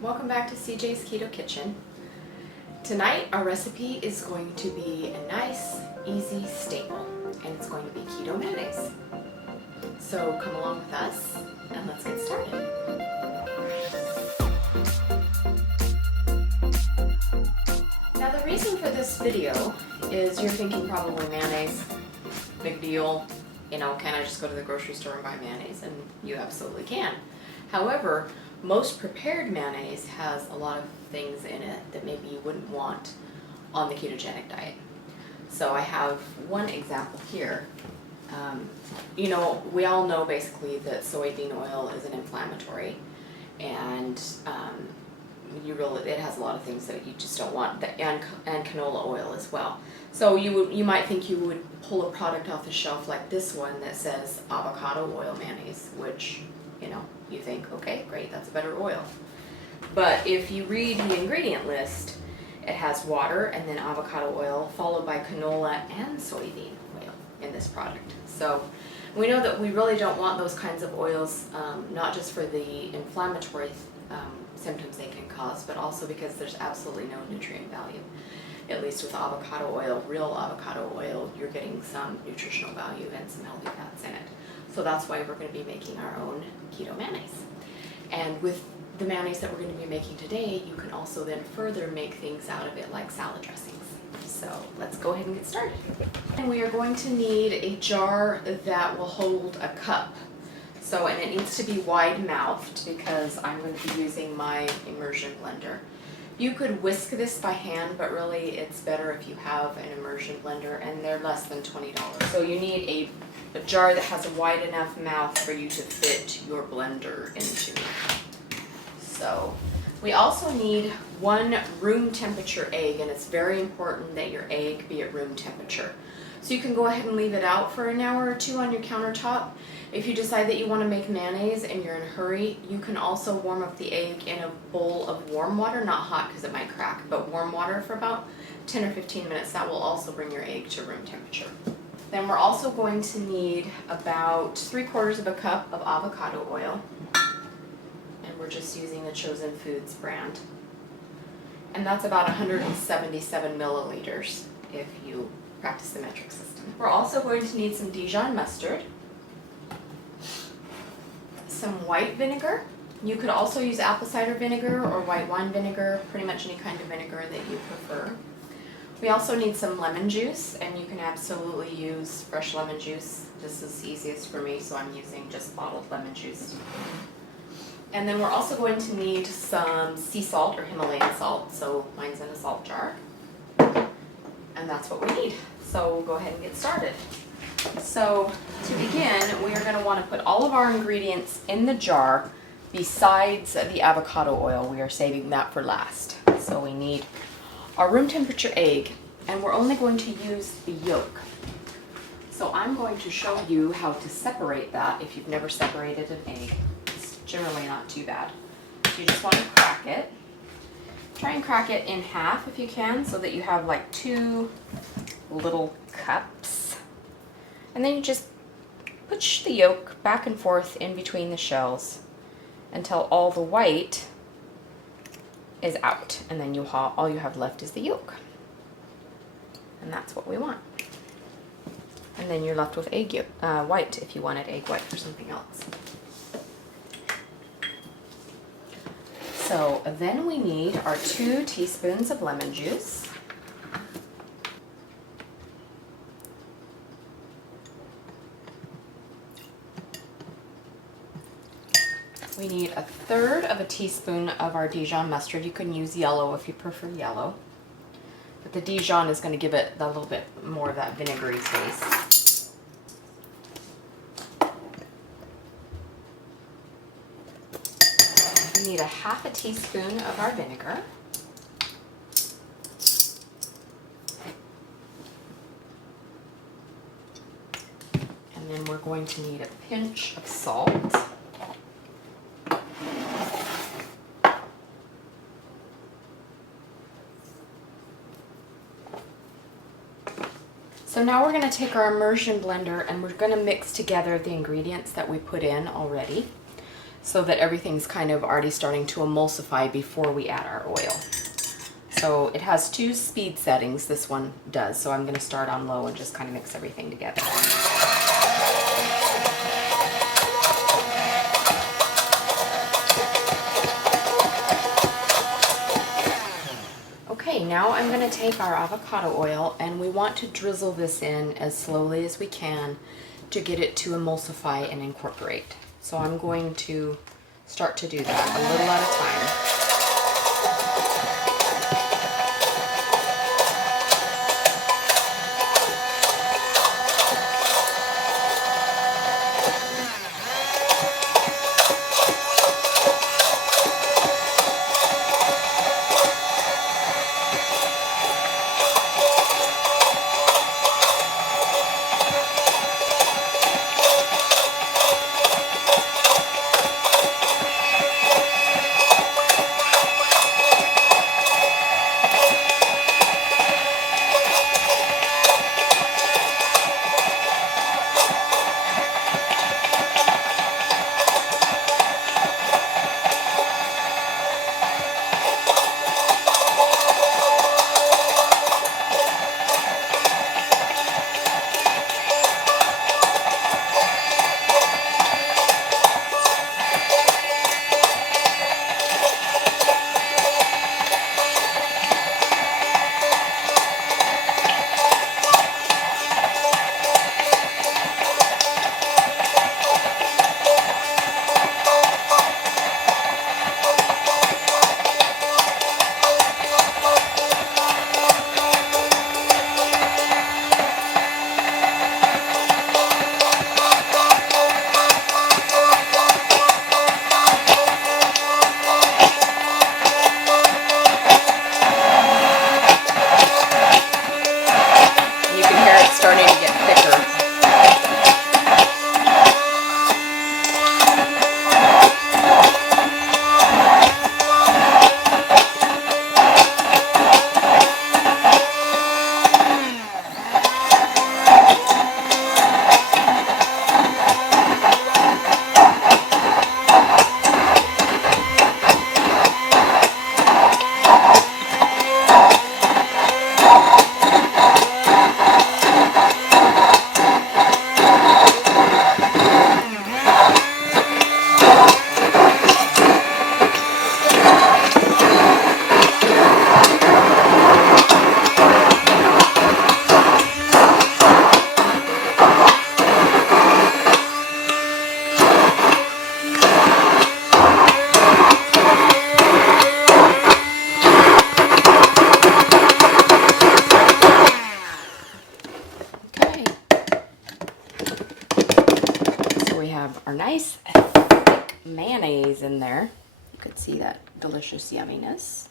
Welcome back to CJ's Keto Kitchen. Tonight our recipe is going to be a nice, easy staple, and it's going to be keto mayonnaise. So come along with us and let's get started. Now the reason for this video is you're thinking probably mayonnaise, big deal, can I just go to the grocery store and buy mayonnaise? And you absolutely can. However, most prepared mayonnaise has a lot of things in it that maybe you wouldn't want on the ketogenic diet. So I have one example here. We all know basically that soybean oil is an inflammatory, and it has a lot of things that you just don't want, and canola oil as well. So you might think you would pull a product off the shelf like this one that says avocado oil mayonnaise, which you think, okay, great, that's a better oil. But if you read the ingredient list, it has water and then avocado oil followed by canola and soybean oil in this product. So we know that we really don't want those kinds of oils, not just for the inflammatory symptoms they can cause, but also because there's absolutely no nutrient value. At least with avocado oil, real avocado oil, you're getting some nutritional value and some healthy fats in it. So that's why we're going to be making our own keto mayonnaise. And with the mayonnaise that we're going to be making today, you can also then further make things out of it like salad dressings. So let's go ahead and get started. And we are going to need a jar that will hold a cup. And it needs to be wide-mouthed because I'm going to be using my immersion blender. You could whisk this by hand, but really it's better if you have an immersion blender, and they're less than $20. So you need a jar that has a wide enough mouth for you to fit your blender into. So we also need one room temperature egg, and it's very important that your egg be at room temperature. So you can go ahead and leave it out for an hour or two on your countertop. If you decide that you want to make mayonnaise and you're in a hurry, you can also warm up the egg in a bowl of warm water, not hot because it might crack, but warm water for about 10 or 15 minutes. That will also bring your egg to room temperature. Then we're also going to need about 3/4 of a cup of avocado oil, and we're just using the Chosen Foods brand. And that's about 177 milliliters if you practice the metric system. We're also going to need some Dijon mustard, some white vinegar. You could also use apple cider vinegar or white wine vinegar, pretty much any kind of vinegar that you prefer. We also need some lemon juice, and you can absolutely use fresh lemon juice. This is easiest for me, so I'm using just bottled lemon juice. And then we're also going to need some sea salt or Himalayan salt, so mine's in a salt jar. And that's what we need. So we'll go ahead and get started. So to begin, we are going to want to put all of our ingredients in the jar besides the avocado oil. We are saving that for last. So we need our room temperature egg, and we're only going to use the yolk. So I'm going to show you how to separate that if you've never separated an egg. It's generally not too bad. So you just want to crack it. Try and crack it in half if you can, so that you have like 2 little cups. And then you just push the yolk back and forth in between the shells until all the white is out, and then all you have left is the yolk. And that's what we want. And then you're left with egg yolk, white if you wanted egg white for something else. So then we need our 2 teaspoons of lemon juice. We need 1/3 of a teaspoon of our Dijon mustard. You can use yellow if you prefer yellow. But the Dijon is going to give it a little bit more of that vinegary taste. We need 1/2 teaspoon of our vinegar. And then we're going to need a pinch of salt. So now we're going to take our immersion blender and we're going to mix together the ingredients that we put in already. so that everything's kind of already starting to emulsify before we add our oil. So it has 2 speed settings, this one does, so I'm going to start on low and just kind of mix everything together. Okay, now I'm going to take our avocado oil, and we want to drizzle this in as slowly as we can to get it to emulsify and incorporate. So I'm going to start to do that a little at a time. Our nice thick mayonnaise in there. You could see that delicious yumminess.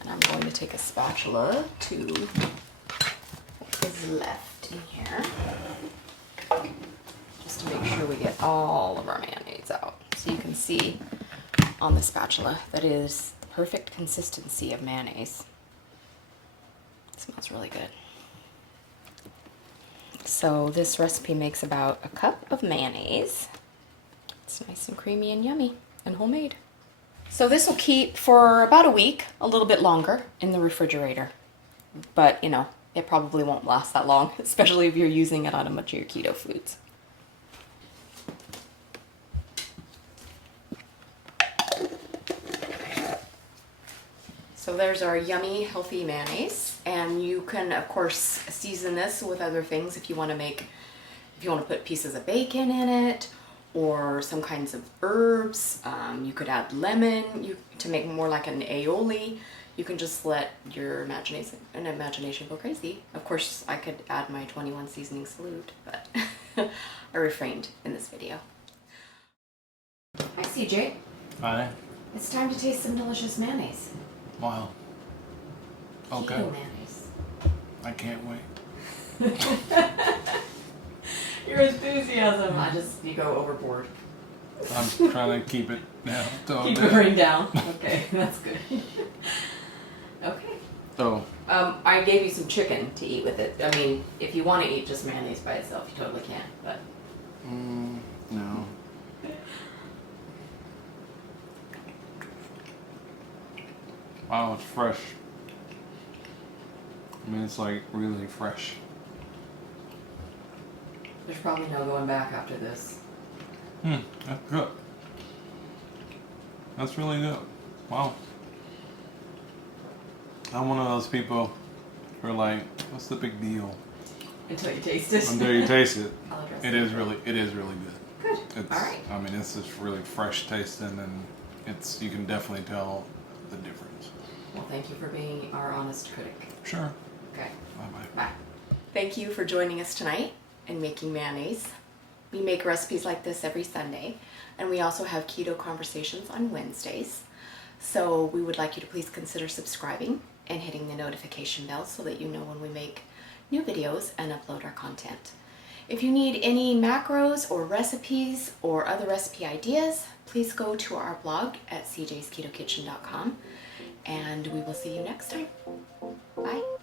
And I'm going to take a spatula to what is left in here, just to make sure we get all of our mayonnaise out. So you can see on the spatula that it is the perfect consistency of mayonnaise. It smells really good. So this recipe makes about a cup of mayonnaise. It's nice and creamy and yummy and homemade. So this will keep for about a week, a little bit longer in the refrigerator. But, you know, it probably won't last that long, especially if you're using it on a bunch of your keto foods. So there's our yummy, healthy mayonnaise, and you can, of course, season this with other things if you want to put pieces of bacon in it, or some kinds of herbs. You could add lemon to make more like an aioli. You can just let your imagination go crazy. Of course, I could add my 21 seasoning salute, but I refrained in this video. Hi, CJ. Hi. It's time to taste some delicious mayonnaise. Wow. Okay. Keto mayonnaise. I can't wait. Your enthusiasm. You go overboard. I'm trying to keep it down. Keep it bring down. Okay, that's good. Okay. So. I gave you some chicken to eat with it. I mean, if you want to eat just mayonnaise by itself, you totally can. But. No. Wow, it's fresh. I mean, it's like really fresh. There's probably no going back after this. That's good. That's really good. Wow. I'm one of those people who are like, what's the big deal? Until you taste it. Until you taste it. I'll address It is really good. Good. It's, All right. I mean, it's just really fresh tasting, and you can definitely tell the difference. Well, thank you for being our honest critic. Sure. Okay. Bye-bye. Bye. Thank you for joining us tonight and making mayonnaise. We make recipes like this every Sunday, and we also have keto conversations on Wednesdays. So we would like you to please consider subscribing and hitting the notification bell so that you know when we make new videos and upload our content. If you need any macros or recipes or other recipe ideas, please go to our blog at cjsketokitchen.com, and we will see you next time. Bye.